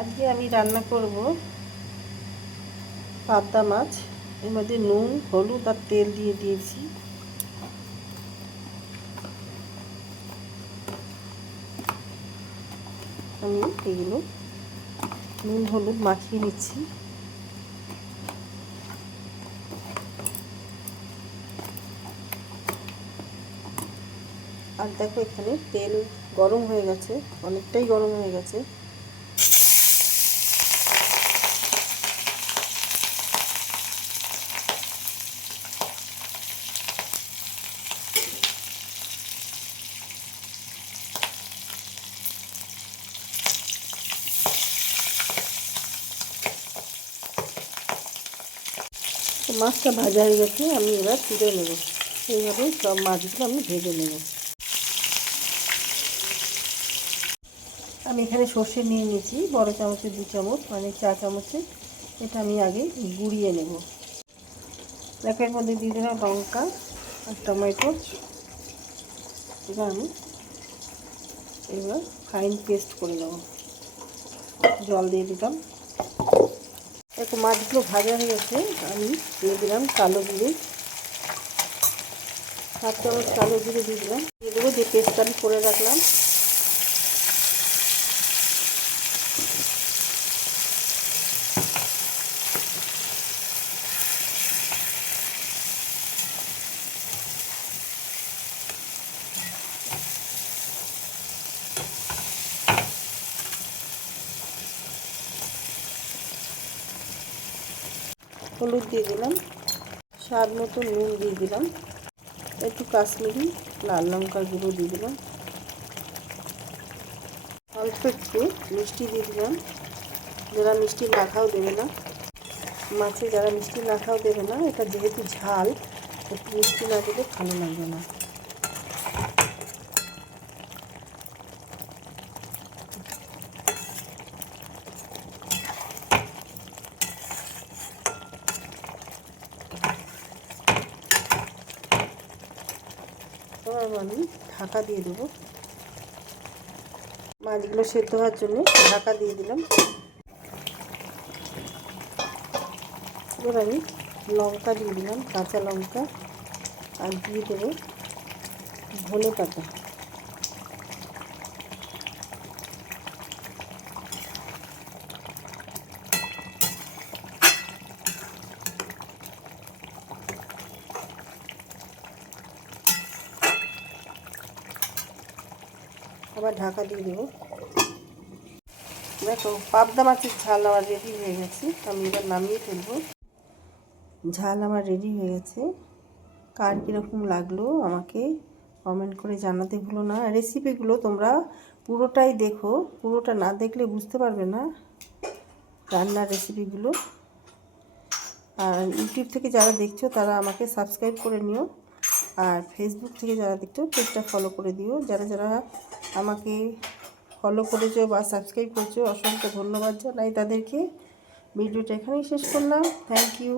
আজকে আমি রান্না করব পাবদা মাছ। এর মধ্যে নুন, হলুদ আর তেল দিয়ে দিয়েছি। আমি এগুলো নুন হলুদ মাখিয়ে নিচ্ছি। আর দেখো এখানে তেল গরম হয়ে গেছে, অনেকটাই গরম হয়ে গেছে। মাছটা ভাজা হয়ে গেছে, আমি এবার তুলে নেব। এইভাবে সব মাছগুলো আমি ভেজে নেব। আমি এখানে সর্ষে নিয়ে নিয়েছি বড় চামচের 2 চামচ, মানে 4 চামচের। এটা আমি আগে গুঁড়িয়ে নেব। দেখো এর মধ্যে দিয়ে দিলাম লঙ্কা আর টমেটো। এবার ফাইন পেস্ট করে নেব। জল দিয়ে দিলাম। একটু মাছগুলো ভাজা হয়ে গেছে, আমি দিয়ে দিলাম কালো জিরে। 7 চামচ কালো জিরে দিয়ে দিলাম। দিয়ে দেবো যে পেস্টটা আমি করে রাখলাম। হলুদ দিয়ে দিলাম, স্বাদ মতো নুন দিয়ে দিলাম, একটু কাশ্মীরি লাল লঙ্কার গুঁড়ো দিয়ে দিলাম, অল্প একটু মিষ্টি দিয়ে দিলাম। যারা মিষ্টি না খাও দেবে না, মাছে যারা মিষ্টি না খাও দেবে না। এটা যেহেতু ঝাল, একটু মিষ্টি না দিলে ভালো লাগবে না। এবার আমি ঢাকা দিয়ে দেবো। মাছগুলো সেদ্ধ হওয়ার জন্য ঢাকা দিয়ে দিলাম। এবার আমি লঙ্কা দিয়ে দিলাম, কাঁচা লঙ্কা, আর দিয়ে দেবো ধনে পাতা। আবার ঢাকা দিয়ে দেবো। দেখো পাবদা মাছের ঝাল আমার রেডি হয়ে গেছে। আমি এবার নামিয়ে ফেলবো। ঝাল আমার রেডি হয়ে গেছে। কার কীরকম লাগলো আমাকে কমেন্ট করে জানাতে ভুলো না। রেসিপিগুলো তোমরা পুরোটাই দেখো, পুরোটা না দেখলে বুঝতে পারবে না রান্নার রেসিপিগুলো। আর ইউটিউব থেকে যারা দেখছো তারা আমাকে সাবস্ক্রাইব করে নিও। আর ফেসবুক থেকে যারা দেখছো পেজটা ফলো করে দিও। যারা যারা আমাকে ফলো করেছো বা সাবস্ক্রাইব করেছো অসংখ্য ধন্যবাদ জানাই তাদেরকে। ভিডিওটা এখানেই শেষ করলাম। Thank you.